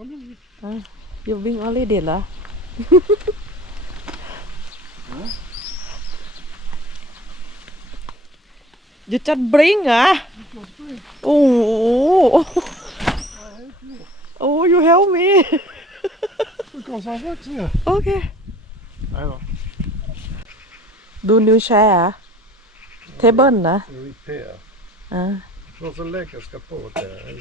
Ah, you bring already lah. you just bring ah? Oh, oh, you help me. Du kan ta faktiskt. okay. Nej då. Do new chair. Table na. Repair. Ah. Någon som lägger ska på det.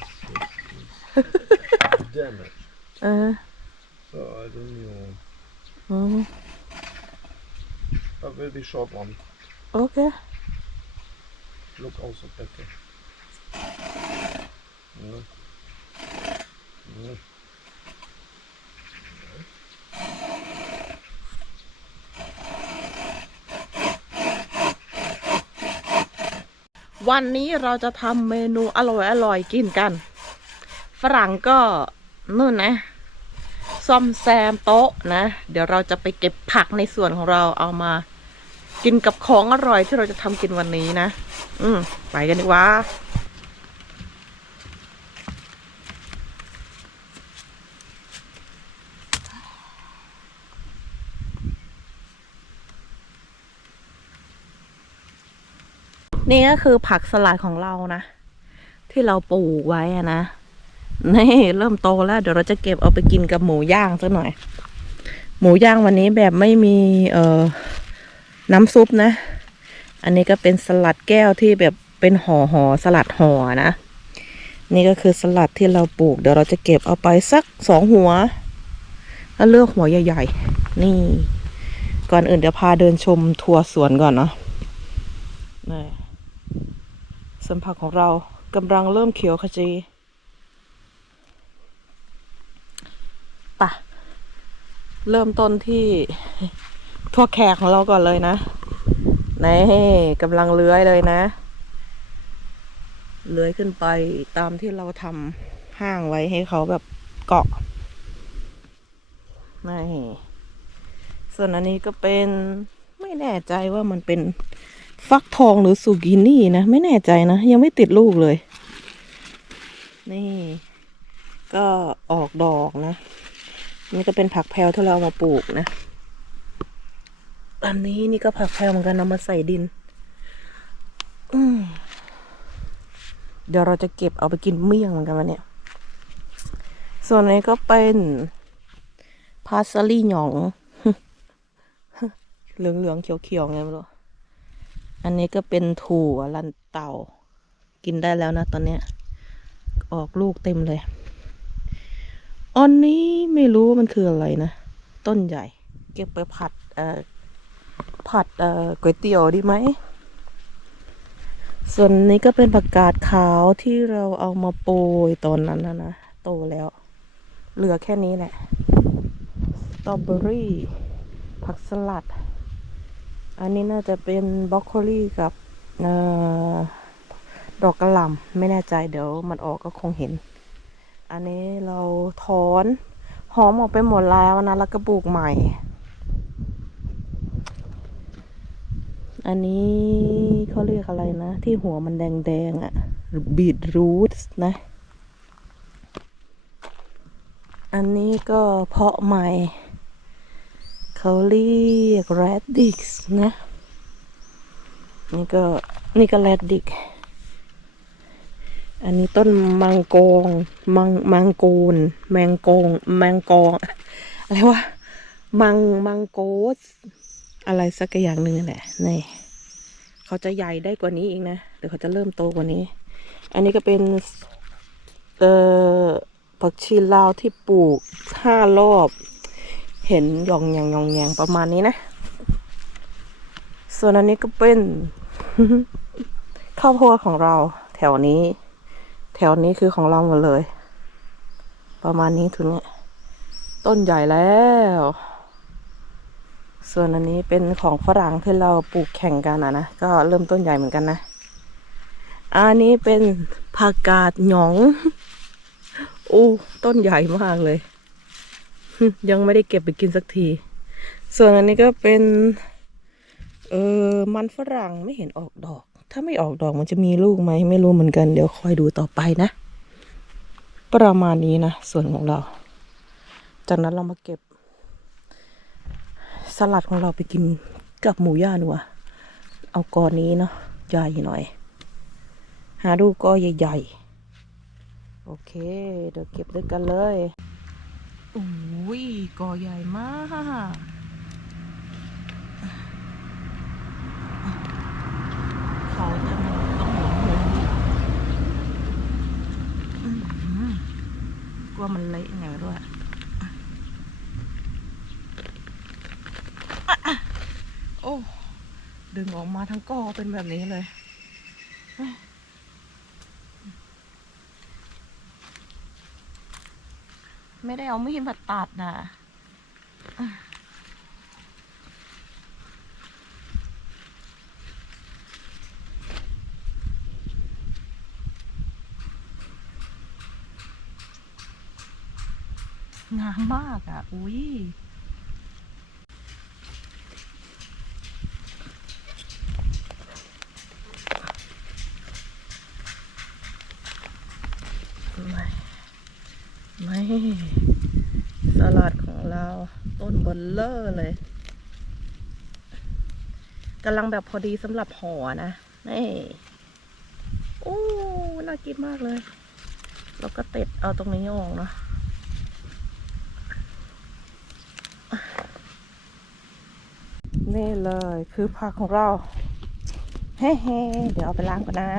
It's, it's, it's damaged. Uh, So I don't know. mm, A very short one. okay. Look also better. Mm. Mm. วันนี้เราจะทำเมนูอร่อยอร่อยๆกินกัน ฝรั่งก็ นู่นนะ ซ่อมแซมโต๊ะนะ เดี๋ยวเราจะไปเก็บผักในส่วนของเราเอามา กินกับของอร่อยที่เราจะทำกินวันนี้นะ อืม ไปกันดีกว่านี่ก็คือผักสลัดของเรานะ ที่เราปลูกไว้อะนะ นี่เริ่มโตแล้ว เดี๋ยวเราจะเก็บเอาไปกินกับหมูย่างสักหน่อย หมูย่างวันนี้แบบไม่มีเอ่อน้ำซุปนะ อันนี้ก็เป็นสลัดแก้วที่แบบเป็นห่อห่อสลัดห่อนะ นี่ก็คือสลัดที่เราปลูก เดี๋ยวเราจะเก็บเอาไปสักสองหัว แล้วเลือกหัวใหญ่ๆ นี่ ก่อนอื่นเดี๋ยวพาเดินชมทัวร์สวนก่อนเนาะนี่สวนผักของเรากำลังเริ่มเขียวขจี ปะเริ่มต้นที่ทั่วแขกของเราก่อนเลยนะนี่กำลังเลื้อยเลยนะ เลื้อยขึ้นไปตามที่เราทำห้างไว้ให้เขาแบบเกาะนี่ส่วนอันนี้ก็เป็นไม่แน่ใจว่ามันเป็นฟักทองหรือซูกินี่นะ ไม่แน่ใจนะ ยังไม่ติดลูกเลย นี่ ก็ออกดอกนะ นี่ก็เป็นผักแพรวที่เราเอามาปลูกนะอันนี้นี่ก็ผักแพรวเหมือนกันนำมาใส่ดิน อืมเดี๋ยวเราจะเก็บเอาไปกินเมี่ยงเหมือนกันวันนี้ส่วนนี้ก็เป็นพาสลี่หยอง เหลืองๆเขียวๆไงไม่รู้ อันนี้ก็เป็นถั่วลันเต่า กินได้แล้วนะตอนเนี้ ออกลูกเต็มเลย อันนี้ไม่รู้ว่ามันคืออะไรนะ ต้นใหญ่ เก็บไปผัดเอ่อผัดเอ่อก๋วยเตี๋ยวดีไหม ส่วนนี้ก็เป็นผักกาดขาวที่เราเอามาโปรยตอนนั้นนะนะ โตแล้ว เหลือแค่นี้แหละสตรอเบอรี่ ผักสลัด อันนี้น่าจะเป็นบรอกโคลีกับเอ่อดอกกระหล่ำไม่แน่ใจเดี๋ยวมันออกก็คงเห็น อันนี้เราถอนหอมออกไปหมดแล้วนะ แล้วก็ปลูกใหม่ อันนี้เขาเรียกอะไรนะ ที่หัวมันแดงๆอะ่ะบีดรูทนะ อันนี้ก็เพาะใหม่ เขาเรียก radix นะ นี่ก็นี่ก็ radix อันนี้ต้นมังกงมังมังกูนแมงกงแมงกองอะไรวะมังมังโกสอะไรสักอย่างหนึ่งแหละนี่เขาจะใหญ่ได้กว่านี้อีกนะเดี๋ยวเขาจะเริ่มโตกว่านี้ อันนี้ก็เป็นเอ่อผักชีลาวที่ปลูกห้ารอบ เห็นหยองแยงยองแยงประมาณนี้นะ ส่วนอันนี้ก็เป็นข้าวโพดของเราแถวนี้ แถวนี้คือของเราหมดเลย ประมาณนี้ทุนเนี่ยต้นใหญ่แล้ว ส่วนอันนี้เป็นของฝรั่งที่เราปลูกแข่งกันอะนะ ก็เริ่มต้นใหญ่เหมือนกันนะ อันนี้เป็นผักกาดหยองโอ้ต้นใหญ่มากเลย ยังไม่ได้เก็บไปกินสักที ส่วนอันนี้ก็เป็น เออมันฝรั่งไม่เห็นออกดอก ถ้าไม่ออกดอกมันจะมีลูกไหมไม่รู้เหมือนกัน เดี๋ยวคอยดูต่อไปนะ ประมาณนี้นะส่วนของเรา จากนั้นเรามาเก็บ สลัดของเราไปกินกับหมูย่างดีกว่าเอากอนี้เนาะใหญ่หน่อย หาดูกอใหญ่ๆ โอเค เดี๋ยวเก็บด้วยกันเลยอุ้ยกอใหญ่มาก เขาจะต้องหัวหมูอื้อหือกลัวมันเละไงไม่รู้อะโอ้ดึงออกมาทั้งกอเป็นแบบนี้เลยไม่ได้เอามีดมาตัดนะ งามมากอะ อุ้ยไม่ไม่สลัดของเรา ต้นเบลเลอร์เลยกำลังแบบพอดีสำหรับห่อนะนี่โอ้ น่ากินมากเลยแล้วก็เต็ดเอาตรงนี้ออกเนาะ นี่เลยคือผักของเรา เฮ้เดี๋ยวเอาไปล้างก่อนนะ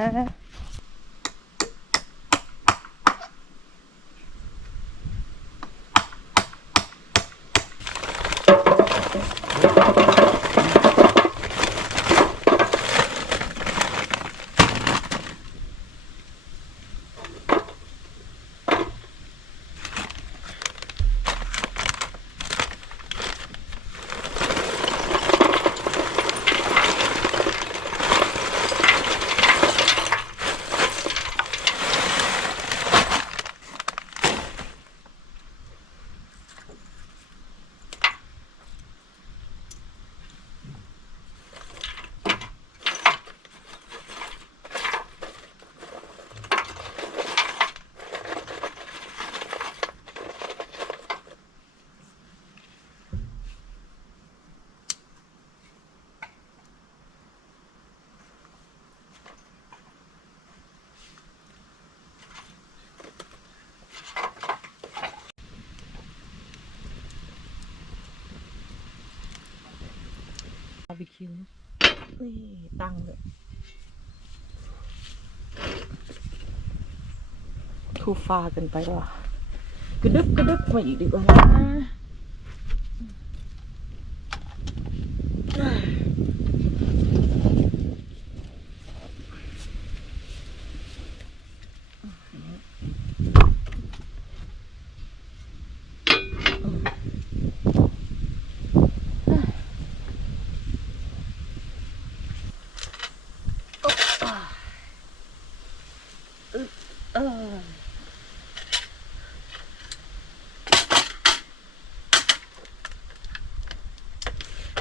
าร์บีคิวนี่ตั้งเลยทูฟ้ากันไปว่ะกระดึบกระดึบมาอีกดีกว่านะเออ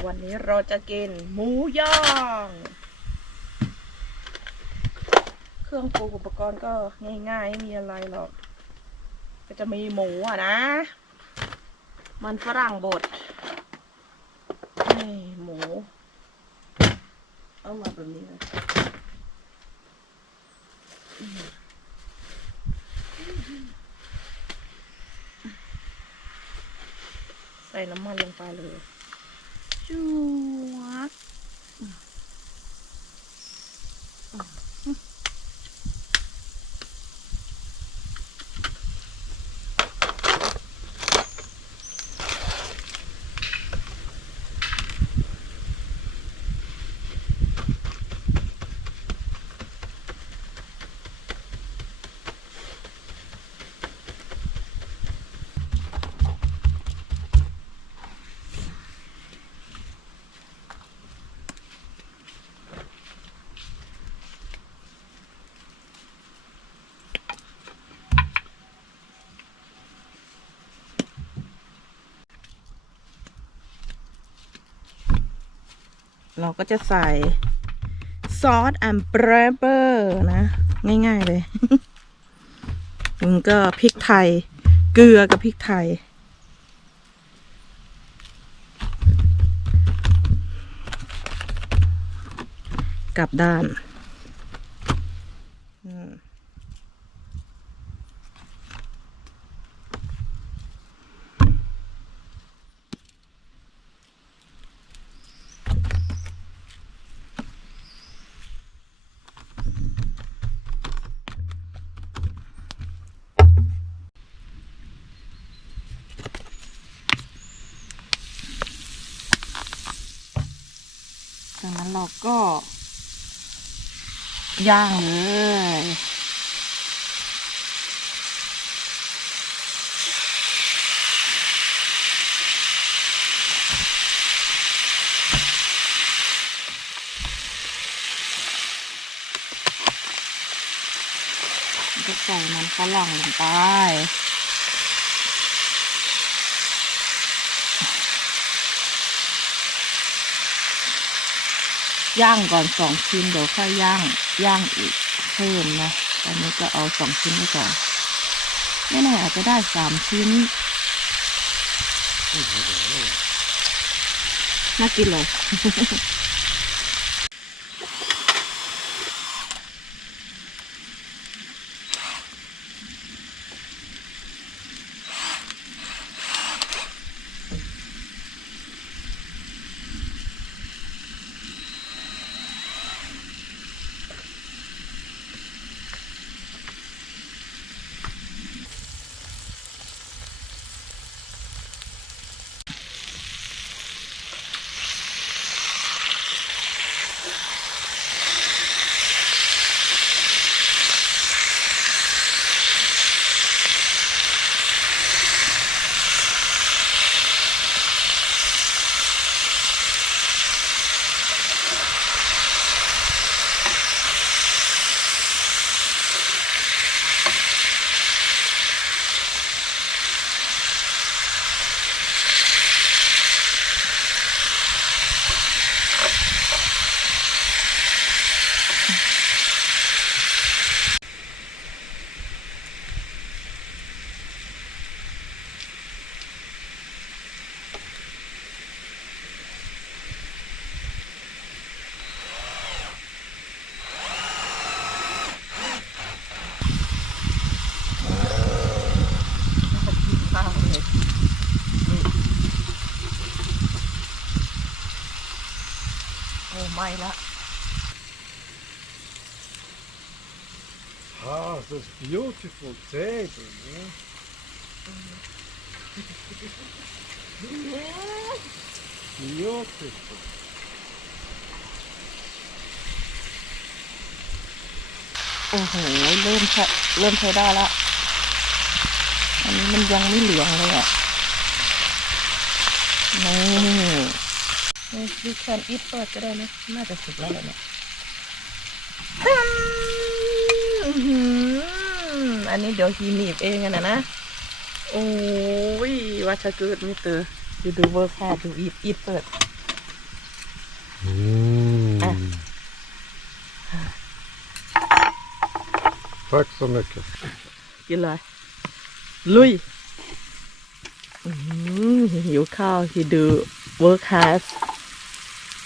วันนี้เราจะกินหมูย่าง เครื่องปรุงอุปกรณ์ก็ง่ายๆไม่มีอะไรหรอก ก็จะมีหมูอะนะ มันฝรั่งบดนี่หมู เอามาแบบนี้เลยใส่น้ำมันลงไปเลย จ เราก็จะใส่ซอสแอมเปเปอร์นะ ง่ายๆเลยมันก็พริกไทย เกลือกับพริกไทย กลับด้าน จากนั้นเราก็ ย่างเลยก็ใส่มันฝรั่งลงไป ย่างก่อนสองชิ้นเดี๋ยวค่อยย่างย่างอีกเพิ่มนะตอนนี้ก็เอาสองชิ้นไปก่อนไม่แน่อาจจะได้สามชิ้นน่ากินเลย โอ้ไม่ละ Ah, this beautiful table. Yeah? Beautiful. โอ้โห เริ่มใช้เริ่มใช้ได้แล้วอันนี้มันยังไม่เหลืองเลยอะนี่ นี่ดูแคนอีทเปิดก็ได้นะน่าจะสุกแล้วแหละเนี่ยตั้มอื้อหืออันนี้เดี๋ยวฮีหนีบเองอะนะนะ โอ้ยว่าจะเกิดไม่เตอดูดูเวอร์แค่ดูอีทอีทเปิด Mm. Tack så mycket. กินเลยลุย อื้อหือหิวข้าวที่ดู work hard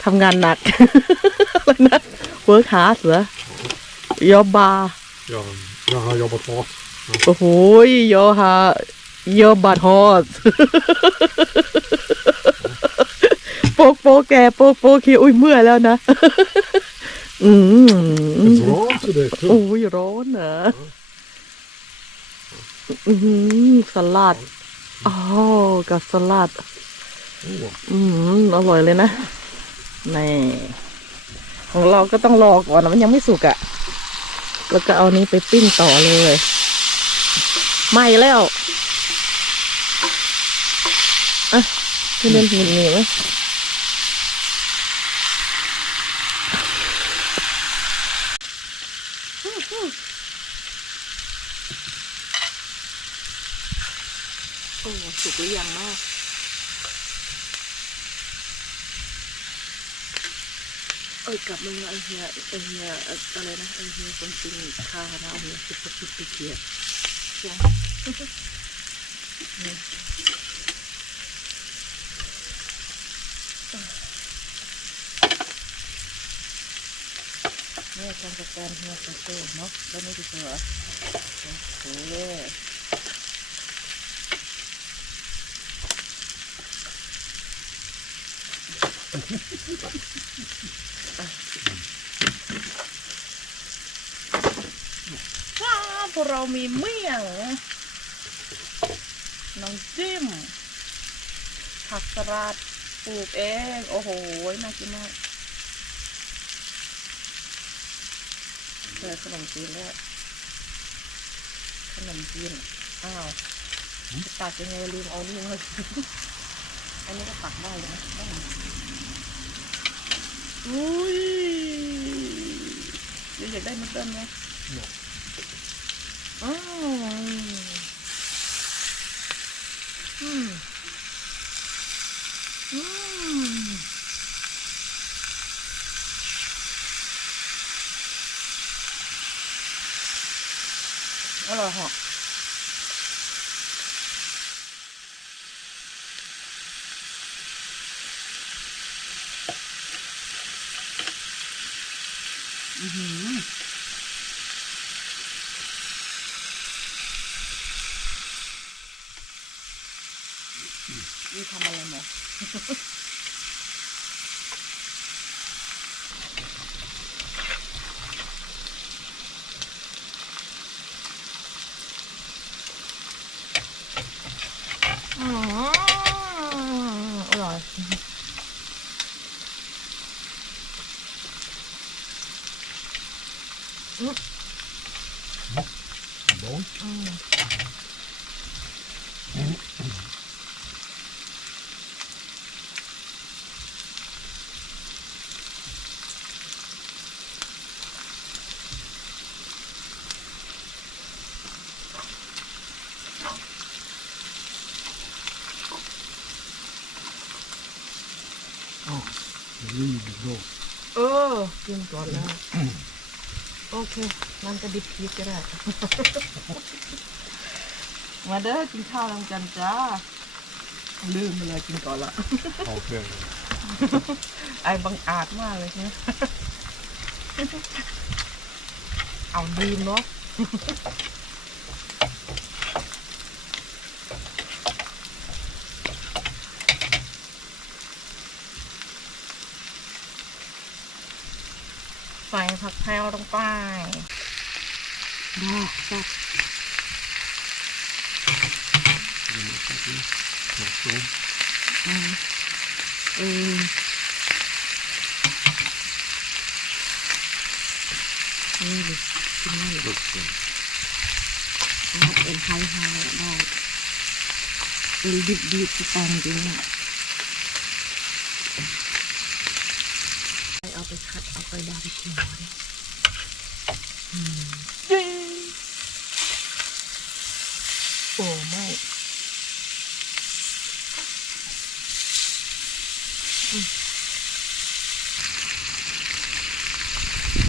ทำงานหนัก อะไรนะ work hard เหรอยอบา Ja, jag har jobbat hårt. โอ้โหยอฮายอบัดฮอสโปกโปกแกโปกโปกคิวอุ้ยเมื่อยแล้วนะ อืม It's bra till det โอ้ too. ยร้อนเหรออือหือสลัดอ๋อกับสลัด Åh, อืมอร่อยเลยนะ นี่ของเราก็ต้องรอก่อนนะมันยังไม่สุกอะ่ะ แล้วก็เอานี้ไปปิ้งต่อเลยไหม้แล้วอะเล่นหินเหนียวไหมโอ้สุกหรือยังเนาะ เอ้ยกลับมาไอเฮียไอเฮียอะไรนะไอเฮียคนจริงคานะเอาเฮียสุดสุดไปเกียร์ใช่ไหมเนี่ยการจัดการเฮียเซอร์เนาะแล้วนี่ดีกว่าโอเค ว้าพวกเรามีเมี่ยงน้องจิ้ม ผักสลัดปลูกเอง โอ้โห น่ากินมากเจอขนมจีนแล้ว ขนมจีน อ้าวตักยังไงลืมเอานี่มาอันนี้ก็ตักได้เลยนะ อุ้ยเดี๋ยวอยากได้นุดเดิลไหม No. อ้าวอืมอืมอร่อยหรอ อือหือนี่ทำอะไรหมอร่อย Bon. อืม Oh, really good. เออกินก่อนแล้ว โอเคนั่นก็ดิบพีชก็ได้ มาเด้อกินข้าวแล้วกันจ้า ลืมไปเลยกินก่อนละ Okay. ไอ้บังอาจมากเลยนะเอาลืมเนาะ ส่ผักแพรวลงไปดูสัก Okay. อืมเออนี่ดิกินได้เหรอ Okay. เอาเอ็นไฮไฮได้เอ็นดิบดิบจะแต่งจริงอะเอาไป คัดเ